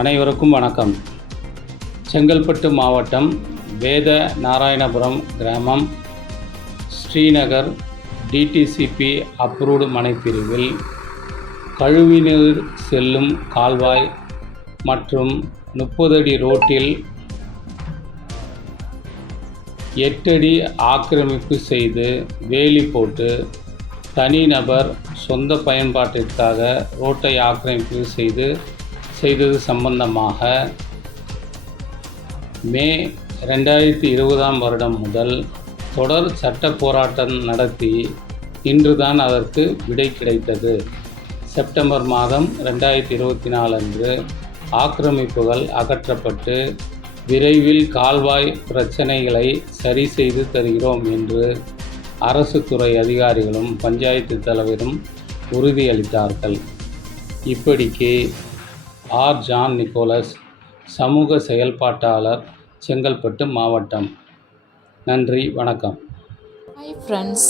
அனைவருக்கும் வணக்கம். செங்கல்பட்டு மாவட்டம் வேத நாராயணபுரம் கிராமம் ஸ்ரீநகர் டிடிசிபி அப்ரூவ்டு மனைப்பிரிவில் கழிவுநீர் செல்லும் கால்வாய் மற்றும் 30 அடி ரோட்டில் 8 அடி ஆக்கிரமிப்பு செய்து வேலி போட்டு தனிநபர் சொந்த பயன்பாட்டிற்காக ரோட்டை ஆக்கிரமிப்பு செய்தது சம்பந்தமாக மே 2020 வருடம் முதல் தொடர் சட்ட போராட்டம் நடத்தி இன்றுதான் அதற்கு விடை கிடைத்தது. செப்டம்பர் மாதம் 2024 அன்று ஆக்கிரமிப்புகள் அகற்றப்பட்டு விரைவில் கால்வாய் பிரச்சனைகளை சரி செய்து தருகிறோம் என்று அரசு துறை அதிகாரிகளும் பஞ்சாயத்து தலைவரும் உறுதியளித்தார்கள். இப்படிக்கு ஆர். ஜான் நிக்கோலஸ், சமூக செயல்பாட்டாளர், செங்கல்பட்டு மாவட்டம். நன்றி, வணக்கம். ஹாய் ஃப்ரெண்ட்ஸ்,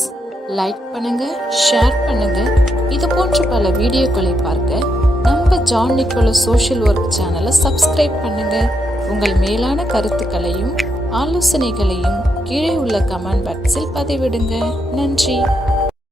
லைக் பண்ணுங்கள், ஷேர் பண்ணுங்கள். இது போன்ற பல வீடியோக்களை பார்க்க நம்ம ஜான் நிக்கோலஸ் சோஷியல் ஒர்க் சேனலை சப்ஸ்கிரைப் பண்ணுங்கள். உங்கள் மேலான கருத்துக்களையும் ஆலோசனைகளையும் கீழே உள்ள கமெண்ட் பாக்ஸில் பதிவிடுங்க. நன்றி.